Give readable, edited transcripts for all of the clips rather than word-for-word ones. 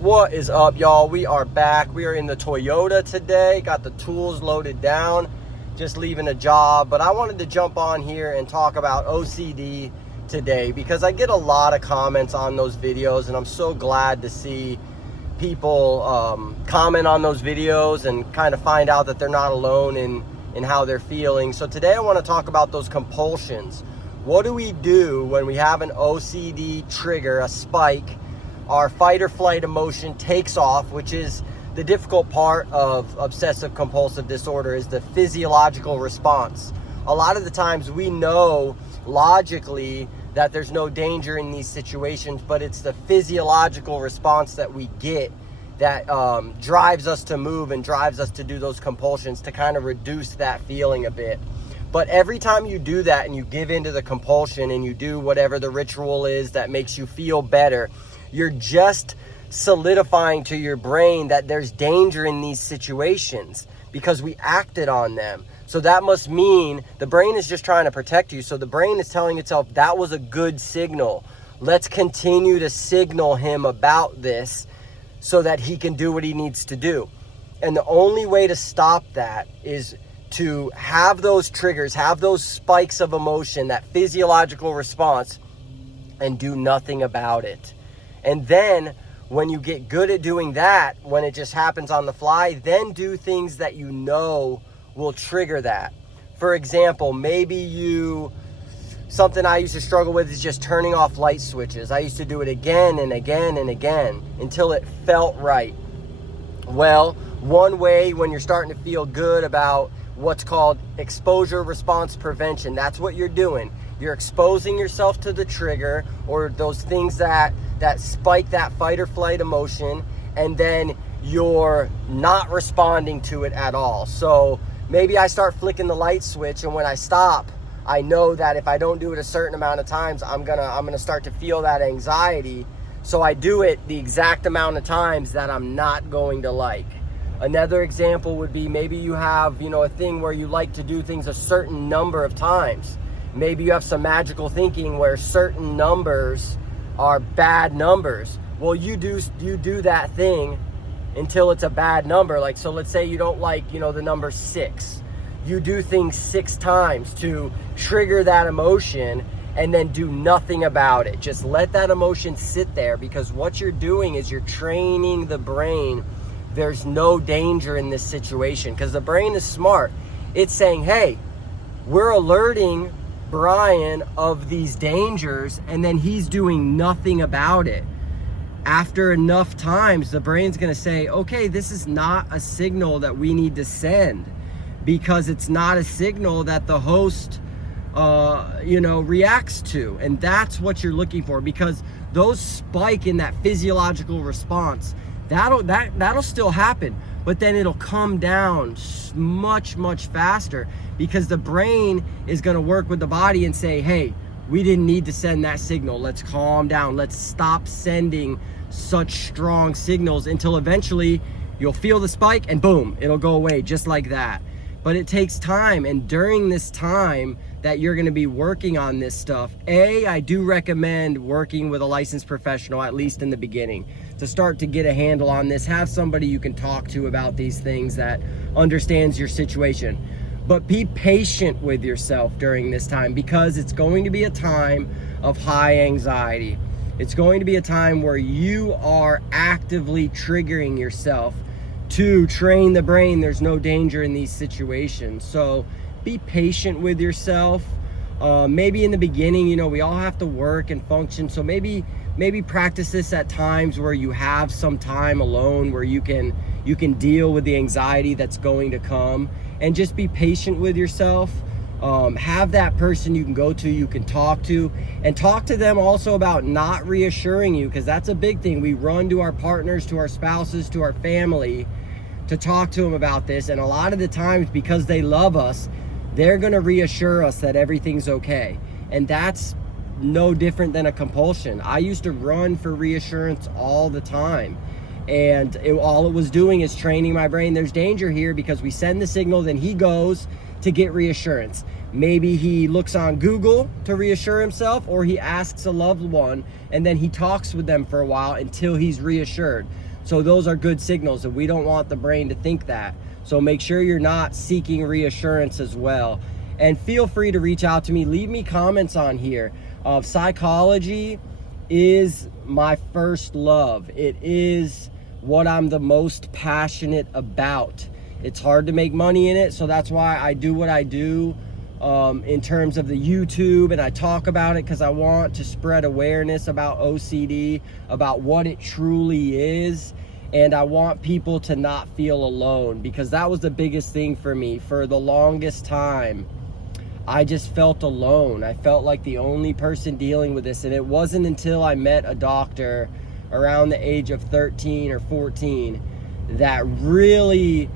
What is up, y'all? We are back. We are in the Toyota today. Got the tools loaded down, just leaving a job. But I wanted to jump on here and talk about OCD today because I get a lot of comments on those videos, and I'm so glad to see people comment on those videos and kind of find out that they're not alone in how they're feeling. So today I want to talk about those compulsions. What do we do when we have an OCD trigger, a spike? Our fight or flight emotion takes off, which is the difficult part of obsessive compulsive disorder, is the physiological response. A lot of the times we know logically that there's no danger in these situations, but it's the physiological response that we get that drives us to move and drives us to do those compulsions to kind of reduce that feeling a bit. But every time you do that and you give into the compulsion and you do whatever the ritual is that makes you feel better, you're just solidifying to your brain that there's danger in these situations because we acted on them. So that must mean the brain is just trying to protect you. So the brain is telling itself that was a good signal. Let's continue to signal him about this so that he can do what he needs to do. And the only way to stop that is to have those triggers, have those spikes of emotion, that physiological response, and do nothing about it. And then when you get good at doing that, when it just happens on the fly, then do things that you know will trigger that. For example, something I used to struggle with is just turning off light switches. I used to do it again and again and again until it felt right. Well, one way when you're starting to feel good about what's called exposure response prevention, that's what you're doing. You're exposing yourself to the trigger or those things that spike that fight or flight emotion, and then you're not responding to it at all. So maybe I start flicking the light switch, and when I stop, I know that if I don't do it a certain amount of times, I'm gonna start to feel that anxiety. So I do it the exact amount of times that I'm not going to like. Another example would be maybe you have, a thing where you like to do things a certain number of times. Maybe you have some magical thinking where certain numbers are bad numbers. Well, you do that thing until it's a bad number. Like, so let's say you don't like, the number 6. You do things 6 times to trigger that emotion and then do nothing about it. Just let that emotion sit there, because what you're doing is you're training the brain. There's no danger in this situation, because the brain is smart. It's saying, hey, we're alerting Brian of these dangers, and then he's doing nothing about it. After enough times, the brain's going to say, okay, this is not a signal that we need to send, because it's not a signal that the host reacts to. And that's what you're looking for, because those spike in that physiological response, that'll still happen, but then it'll come down much, much faster, because the brain is going to work with the body and say, hey, we didn't need to send that signal. Let's calm down. Let's stop sending such strong signals, until eventually you'll feel the spike and boom, it'll go away just like that. But it takes time. And during this time that you're going to be working on this stuff, I do recommend working with a licensed professional, at least in the beginning, to start to get a handle on this. Have somebody you can talk to about these things that understands your situation. But be patient with yourself during this time, because it's going to be a time of high anxiety. It's going to be a time where you are actively triggering yourself to train the brain there's no danger in these situations. So be patient with yourself. Maybe in the beginning, we all have to work and function. So maybe practice this at times where you have some time alone, where you can deal with the anxiety that's going to come, and just be patient with yourself. Have that person you can go to, you can talk to, and talk to them also about not reassuring you, because that's a big thing. We run to our partners, to our spouses, to our family to talk to them about this. And a lot of the times, because they love us, they're going to reassure us that everything's okay. And that's no different than a compulsion. I used to run for reassurance all the time. And all it was doing is training my brain. There's danger here, because we send the signal, then he goes to get reassurance. Maybe he looks on Google to reassure himself, or he asks a loved one, and then he talks with them for a while until he's reassured. So those are good signals, and we don't want the brain to think that. So make sure you're not seeking reassurance as well. And feel free to reach out to me. Leave me comments on here. Psychology is my first love. It is what I'm the most passionate about. It's hard to make money in it, so that's why I do what I do in terms of the YouTube, and I talk about it because I want to spread awareness about OCD, about what it truly is, and I want people to not feel alone, because that was the biggest thing for me. For the longest time, I just felt alone. I felt like the only person dealing with this, and it wasn't until I met a doctor around the age of 13 or 14 that really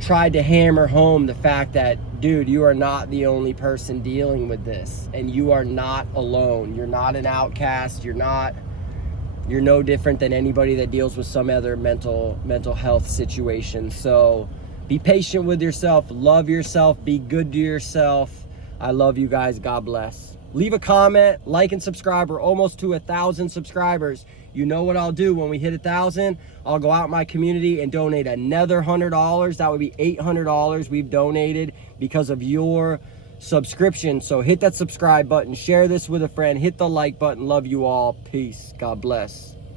tried to hammer home the fact that, dude, you are not the only person dealing with this, and you are not alone. You're not an outcast. You're no different than anybody that deals with some other mental health situation. So be patient with yourself, love yourself, be good to yourself. I love you guys. God bless. Leave a comment, like, and subscribe. We're almost to 1,000 subscribers. You know what I'll do when we hit 1,000? I'll go out in my community and donate another $100. That would be $800 we've donated because of your subscription. So hit that subscribe button, share this with a friend, hit the like button. Love you all. Peace. God bless.